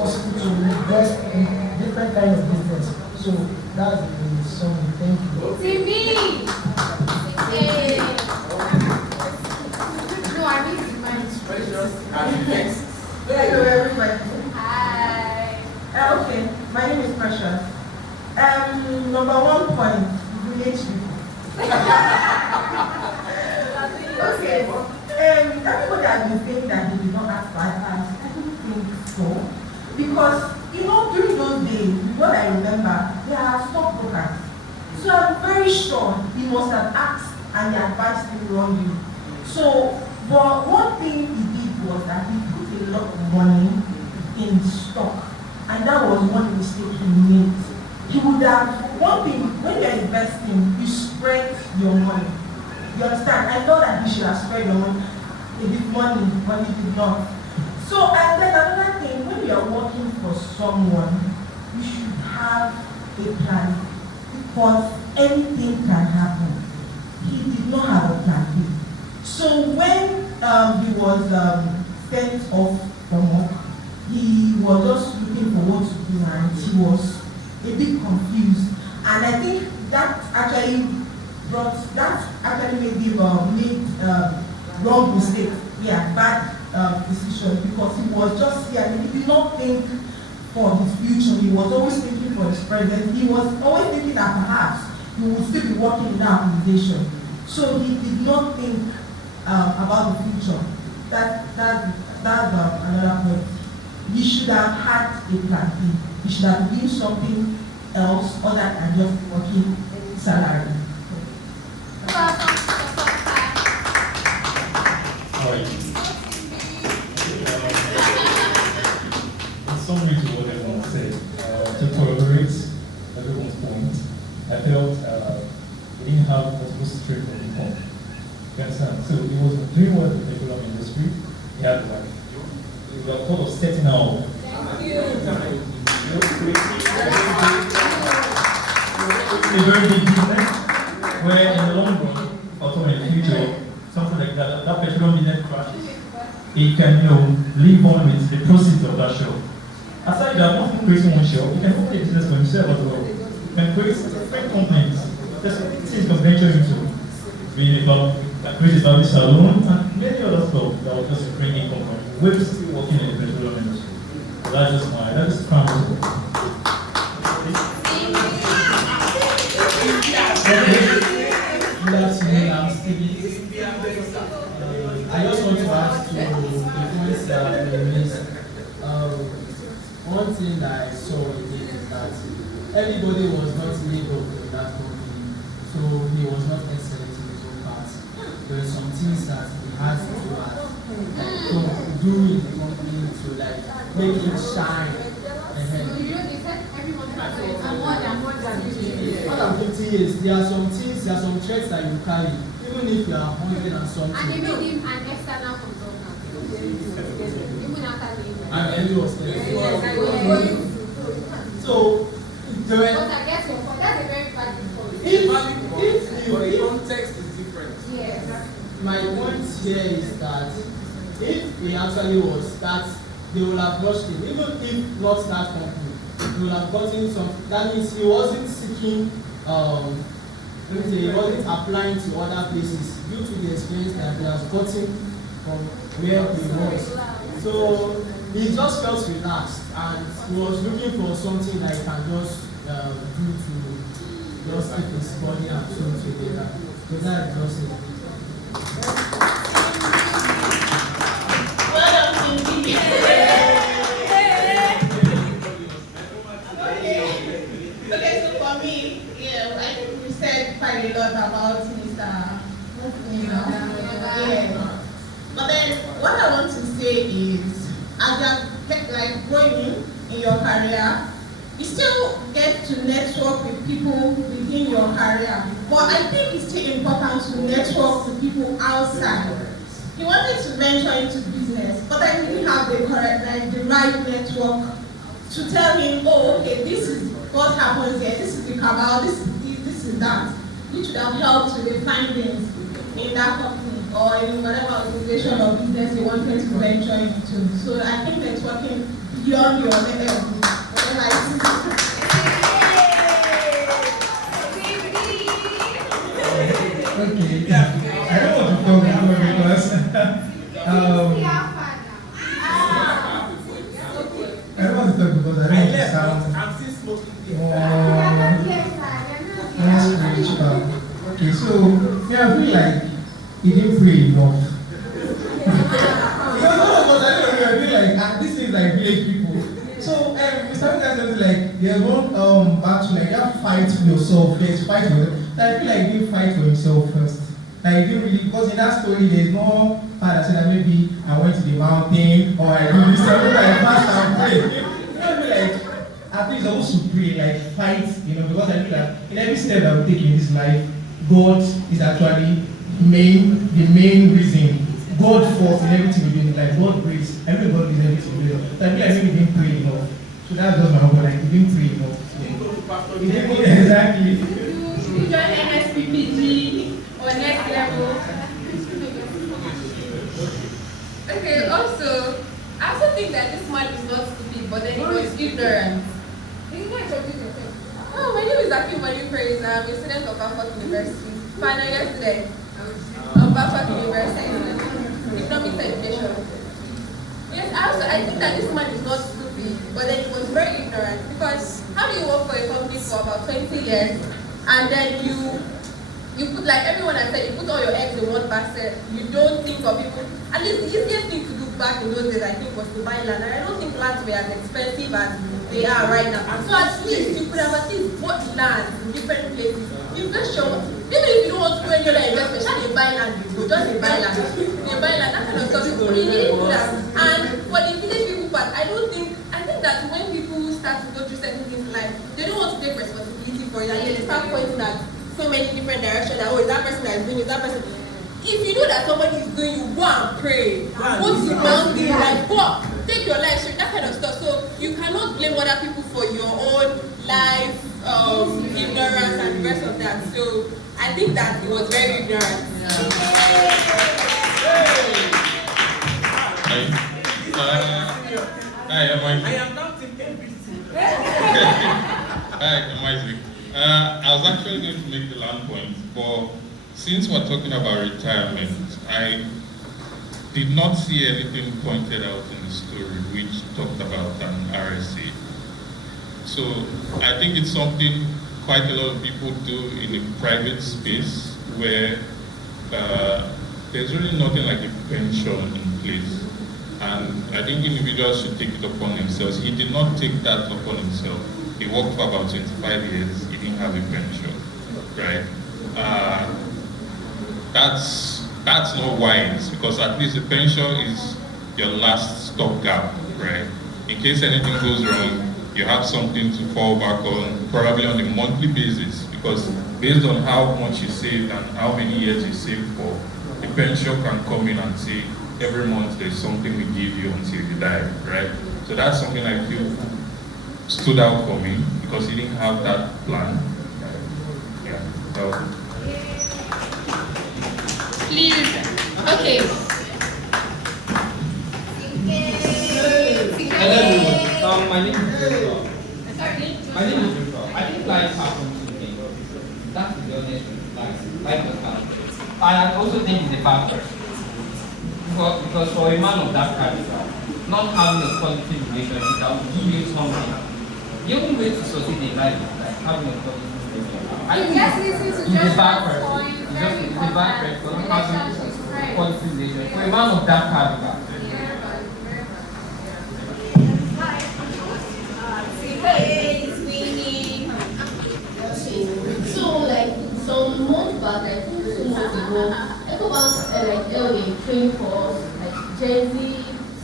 possible to invest in different kind of business. So that's the summary. Thank you. TV. No, I need to mind. Precious and next. Hello everybody. Hi. Okay, my name is Precious. Number 1 point, relate people. Okay. Everybody has been saying that they did not ask for advice. I don't think so. Because, during those days, what I remember, there are stockbrokers. So I'm very sure he must have asked and the advice didn't wrong you. So, but one thing he did was that he put a lot of money in stock. And that was one mistake he made. He would have, one thing, when you're investing, you spread your money. You understand? I thought that he should have spread your money, a bit money, but he did not. So, and then another thing, when you are working for someone, you should have a plan, because anything can happen. He did not have a plan B. So when he was sent off from work, he was just looking for what to do, and he was a bit confused. And I think that actually made him make wrong mistake. Yeah, bad decision, because he was just here. He did not think for his future. He was always thinking for his present. He was always thinking that perhaps he would still be working in that organization. So he did not think about the future. That's another point. He should have had a plan B. He should have been something else other than just working salary. Alright. In summary to what everyone said, to corroborate everyone's point, I felt we didn't have multiple streams of income. You understand? So he was doing well in the petroleum industry. He had like we were thought of setting out. A very big business where in the long run, also in the future, something like that petroleum business crashes, it can, live on with the proceeds of that show. Aside that, not creating one show, you can open a business for himself as well. You can create different companies. That's what things can venture into. Create a family salon and many other stuff that will just bring income from you. We're still working in the petroleum industry. So that's just crown. Good afternoon, I'm Stevie. I just want to ask you the points that you missed. One thing that I saw again is that everybody was not labeled in that company, so he was not excellent in his own part. There were some things that he had to do in the company to make it shine. More than 50 years, there are some things, there are some traits that you carry, even if you are 100 and something. And they made him an external consultant. Even after the And Ellie was there. So, but I guess your point, that's a very bad point. if The context is different. Yes. my point here is that if he actually was that, they will have rushed him, even if not that company. He will have gotten some. That means he wasn't seeking. He wasn't applying to other places due to the experience that he has gotten from where he was. So he just felt relaxed and he was looking for something that he can just do to just keep his body and soul together. So that is just it. Well done, Cindy. Okay, so for me, I think we said quite a lot about Mr. But then what I want to say is, as you're growing in your career, you still get to network with people within your career. But I think it's still important to network with people outside. He wanted to venture into business, but I didn't have the right network to tell him, oh, okay, this is what happens here, this is the cabal, this is that, which would have helped with the findings in that company or in whatever organization or business they wanted to venture into. So I think networking beyond your whatever it is. Okay. I don't want to talk anymore because I don't want to talk because I don't want to sound I'm still smoking there. more spiritual. Okay, so yeah, I feel like he didn't pray enough. Because all of us, I don't know, I feel like this is like village people. So we started that something like there's one battle, like you have to fight for yourself first, fight for yourself. So I feel like he didn't fight for himself first. Like he didn't really, because in that story there's no part that said that maybe I went to the mountain or I do this, something like fast and pray. You know, I feel like at least I was to pray, like fight, because I feel that in every step that we take in this life, God is actually the main reason. God first in everything we do, like God prays, every God is everything we do. So I feel like maybe he didn't pray enough. So that's just my hope, like he didn't pray enough. He didn't, exactly. You join NSPPG or next level. Okay, also, I also think that this man is not stupid, but then he was ignorant. Oh, my name is Akim Mali Praise. I'm a student of Bangkok University. Final year today of Bangkok University. Economics education. Yes, I think that this man is not stupid, but then he was very ignorant, because how do you work for a company for about 20 years and then you put, like everyone has said, you put all your eggs in one basket, you don't think of people. At least the easiest thing to do back in those days, I think, was to buy land, and I don't think lands were as expensive as they are right now. So at least you could have at least bought land in different places. Investment, even if you don't want to do any other investment, shall they buy land? You go just buy land. They buy land, that kind of stuff. You really do that. And for the village people part, I think that when people start to go through certain things in life, they don't want to take responsibility for it, and then they start pointing at so many different directions that, oh, is that person that is doing it, that person. If you know that somebody is doing, you go and pray. Go to the mountain, like, go, take your life straight, that kind of stuff. So you cannot blame other people for your own life, ignorance, and the rest of that. So I think that he was very ignorant. Hi, I'm Isaac. I am not in everything. Hi, I'm Isaac. I was actually going to make the land point, but since we're talking about retirement, I did not see anything pointed out in the story which talked about an RSA. So I think it's something quite a lot of people do in a private space where there's really nothing like a pension in place. And I think individuals should take it upon themselves. He did not take that upon himself. He worked for about 25 years, he didn't have a pension, right? That's not wise, because at least the pension is your last stopgap, right? In case anything goes wrong, you have something to fall back on, probably on a monthly basis, because based on how much you saved and how many years you saved for, the pension can come in and say, every month there's something we give you until you die, right? So that's something I feel stood out for me, because he didn't have that plan. Yeah, that was it. Please, okay. Hello everyone. My name is Joshua. Sorry. My name is Joshua. I think life happens to me. That's the honest truth. Life has happened. I also think it's a bad person. Because for a man of that character, not having a positive relationship that will give you something, the only way to succeed in life is like having a positive relationship. I think he's a bad person. He's a bad person for not having a positive relationship. For a man of that character. So, like, some months back, I think 2 months ago, EcoBank training for us, like Gen Z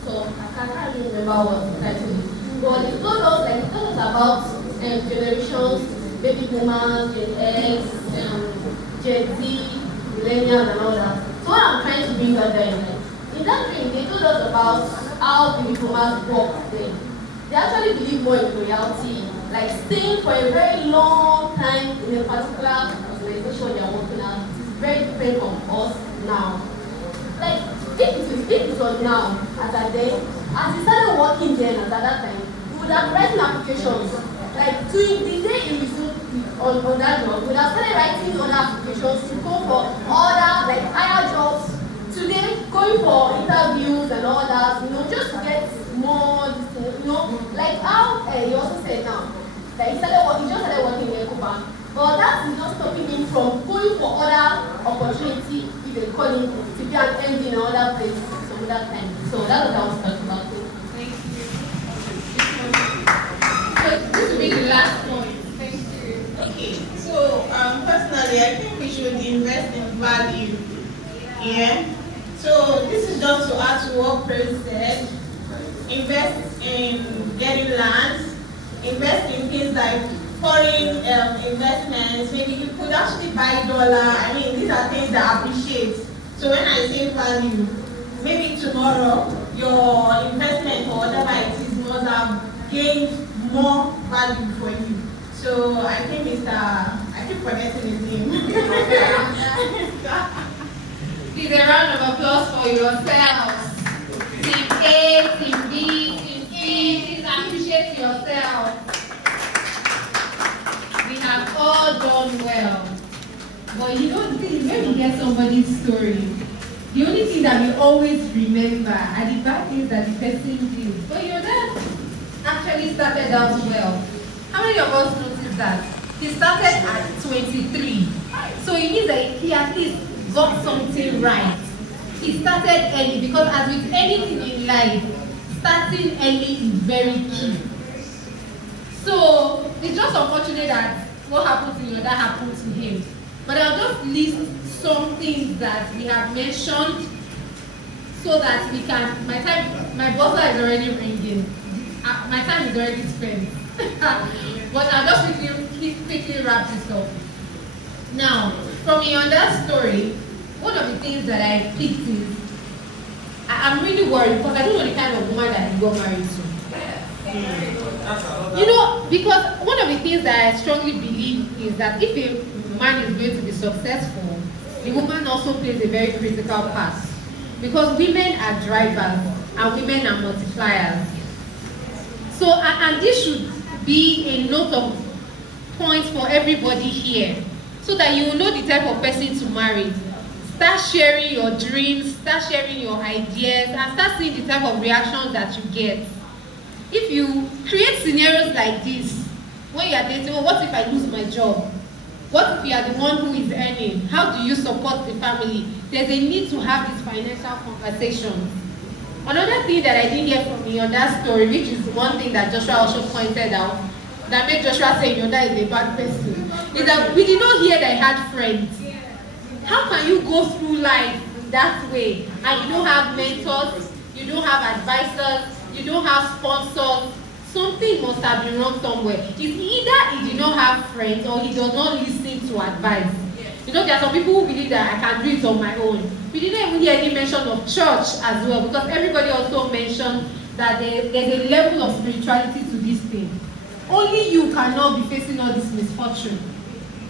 stuff. I can't really remember what the title is. But it told us about generations, baby boomers, Gen X, Gen Z, millennials, and all that. So what I'm trying to bring out there is, in that training, they told us about how baby boomers work then. They actually believe more in loyalty, like staying for a very long time in a particular organization they are working at. It's very different from us now. Like, if it was now, as at then, as he started working then at that time, he would have written applications. Like to the day he resumed on that job, we would have started writing other applications to go for other like higher jobs. Today, going for interviews and all that, just to get more, like how you also said now, that he just started working in Ecobank. But that is not stopping him from going for other opportunity, if they call him, to be an MD in another place some other time. So that's what I was talking about. Thank you. So this will be the last point. Thank you. Okay. So personally, I think we should invest in value. Yeah. So this is just to add to what Praise said. Invest in getting lands. Invest in things like foreign investments. Maybe you could actually buy dollar. I mean, these are things that appreciate. So when I say value, maybe tomorrow your investment or whatever it is must have gained more value for you. So I think I keep forgetting his name. Please, a round of applause for yourselves. Team A, Team B, Team C, please appreciate yourself. We have all done well. But the thing is, when we hear somebody's story, the only thing that we always remember are the bad things that the person did. But your dad actually started out well. How many of us noticed that? He started at 23. So it means that he at least got something right. He started early, because as with anything in life, starting early is very key. So it's just unfortunate that what happened to your dad happened to him. But I'll just list some things that we have mentioned so that we can, my buzzer is already ringing. My time is already spent. But I'll just quickly wrap this up. Now, from Iyanda'S story, one of the things that I picked is, I'm really worried because I don't know the kind of woman that he got married to. Because one of the things that I strongly believe is that if a man is going to be successful, the woman also plays a very critical part. Because women are drivers and women are multipliers. So, and this should be a note of points for everybody here, so that you will know the type of person to marry. Start sharing your dreams, start sharing your ideas, and start seeing the type of reactions that you get. If you create scenarios like this, when you are dating, what if I lose my job? What if you are the one who is earning? How do you support the family? There's a need to have these financial conversations. Another thing that I didn't hear from Iyanda'S story, which is one thing that Joshua also pointed out, that made Joshua say Iyanda is a bad person, is that we did not hear that he had friends. How can you go through life that way and you don't have mentors, you don't have advisors, you don't have sponsors? Something must have been wrong somewhere. It's either he did not have friends or he does not listen to advice. There are some people who believe that I can do it on my own. We didn't even hear any mention of church as well, because everybody also mentioned that there's a level of spirituality to this thing. Only you cannot be facing all this misfortune.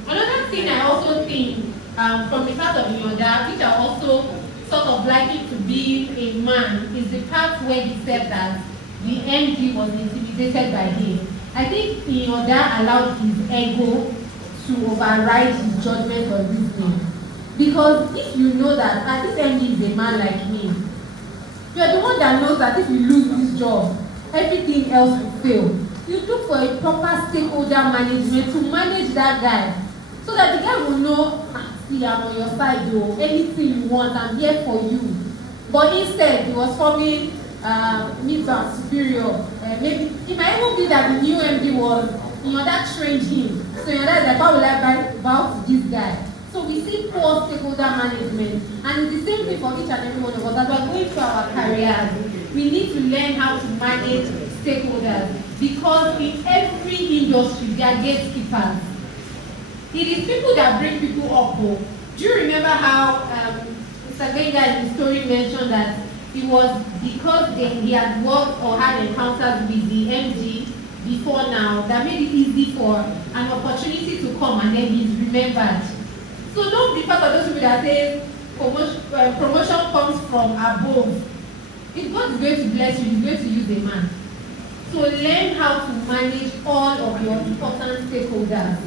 Another thing I also think from the part of Iyanda, which I also sort of liking to be a man, is the part where he said that the MD was intimidated by him. I think Iyanda allowed his ego to override his judgment or reasoning. Because if you know that this MD is a man like me, you are the one that knows that if you lose this job, everything else will fail. You look for a proper stakeholder management to manage that guy, so that the guy will know, see, I'm on your side though, anything you want, I'm here for you. But instead, he was forming mid and superior. Maybe it might even be that the new MD was, that trained him. So Iyanda is like, how will I bow to this guy? So we see poor stakeholder management, and it's the same thing for each and every one of us. As we're going through our careers, we need to learn how to manage stakeholders, because in every industry there are gatekeepers. It is people that bring people up. Do you remember how Mr. Olugbenga in the story mentioned that it was because he had worked or had encounters with the MD before now that made it easy for an opportunity to come and then he's remembered. So don't be part of those people that say, promotion comes from above. If God is going to bless you, He's going to use a man. So learn how to manage all of your important stakeholders.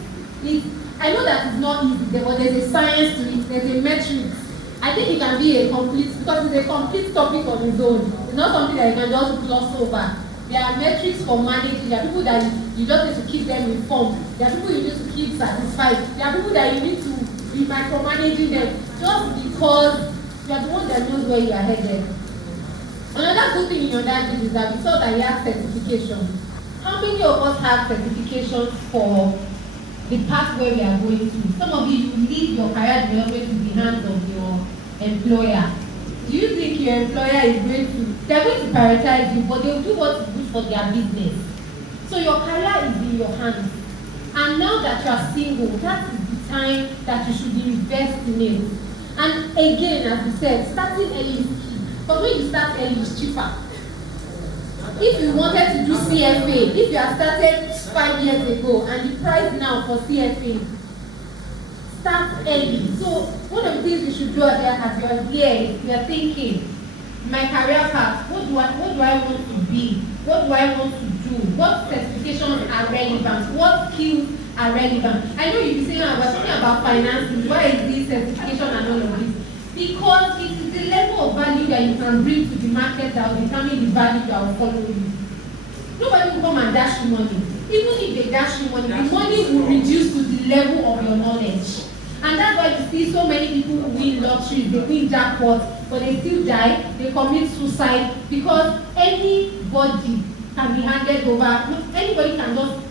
I know that it's not easy, but there's a science to it, there's a metrics. I think it can be a complete, because it's a complete topic on its own. It's not something that you can just gloss over. There are metrics for managing. There are people that you just need to keep them informed. There are people you need to keep satisfied. There are people that you need to be micromanaging them just because you are the one that knows where you are headed. Another good thing in your dad is that we saw that he has certification. How many of us have certification for the path where we are going to? Some of you leave your career development in the hands of your employer. Do you think your employer is going to, they're going to prioritize you, but they'll do what's good for their business. So your career is in your hands. And now that you are single, that is the time that you should invest in it. And again, as we said, starting early is key. Because when you start early, it's cheaper. If you wanted to do CFA, if you had started 5 years ago and the price now for CFA, start early. So one of the things you should do as you're here is you're thinking, my career path, what do I want to be? What do I want to do? What certifications are relevant? What skills are relevant? I know you'll be saying, I was talking about finances. Why is this certification and all of this? Because it is the level of value that you can bring to the market that will determine the value that will follow you. Nobody will come and dash you money. Even if they dash you money, the money will reduce to the level of your knowledge. And that's why you see so many people who win lotteries, they win jackpots, but they still die, they commit suicide, because anybody can be handed over, anybody can just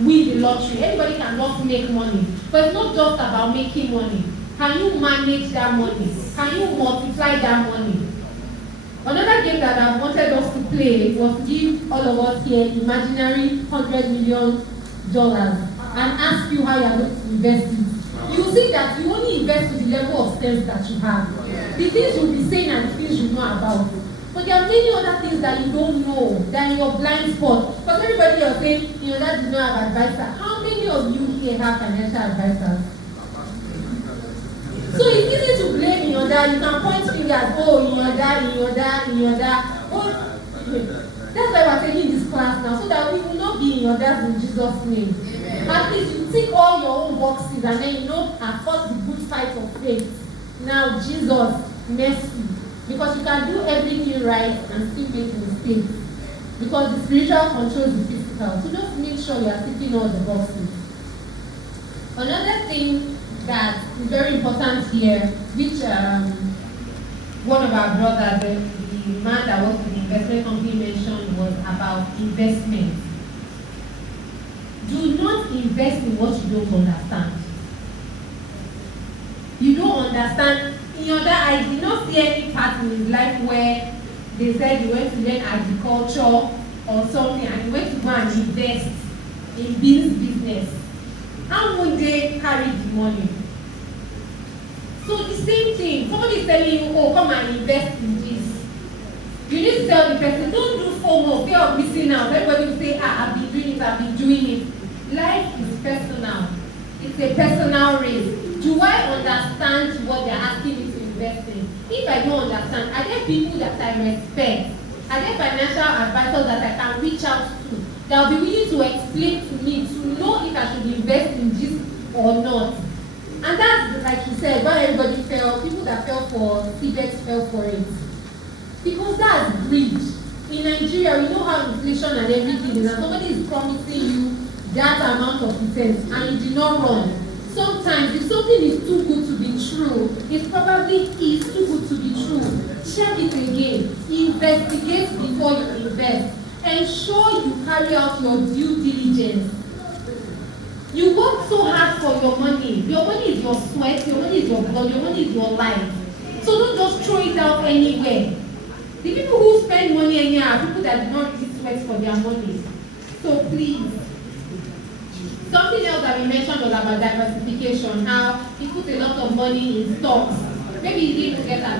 win the lottery, anybody can just make money. But it's not just about making money. Can you manage that money? Can you multiply that money? Another game that I wanted us to play was to give all of us here imaginary $100 million and ask you how you are going to invest it. You will see that you only invest to the level of strength that you have. Yeah. The things you'll be saying and the things you know about. But there are many other things that you don't know, that in your blind spot. Because everybody is saying, that does not have advisor. How many of you here have financial advisors? So it's easy to blame Iyanda. You can point fingers, Iyanda. Oh, that's why we're taking this class now, so that we will not be Iyanda's in Jesus' name. Amen. At least you tick all your own boxes and then and fought the good fight of faith. Now, Jesus, mercy. Because you can do everything right and still make mistakes. Because the spiritual controls the physical. So just make sure you are ticking all the boxes. Another thing that is very important here, which one of our brothers, the man that works with the investment company, mentioned, was about investment. Do not invest in what you don't understand. You don't understand. I did not see any part in his life where they said he went to learn agriculture or something and he went to go and invest in business. How would they carry the money? So the same thing, somebody is telling you, come and invest in this. You need to tell the person, don't do FOMO, fear of missing out. Everybody will say, I've been doing it. Life is personal. It's a personal race. Do I understand what they're asking me to invest in? If I don't understand, are there people that I respect? Are there financial advisors that I can reach out to that will be willing to explain to me to know if I should invest in this or not? And that's, like you said, why everybody fell, people that fell for CBEX fell for it. Because that's greed. In Nigeria, we know how inflation and everything is, and somebody is promising you that amount of returns, and you did not run. Sometimes, if something is too good to be true, it probably is too good to be true. Check it again. Investigate before you invest. Ensure you carry out your due diligence. You work so hard for your money. Your money is your sweat, your money is your blood, your money is your life. So don't just throw it out anywhere. The people who spend money anyhow are people that do not really sweat for their money. So please. Something else that we mentioned was about diversification, how he put a lot of money in stocks. Maybe he didn't get advice.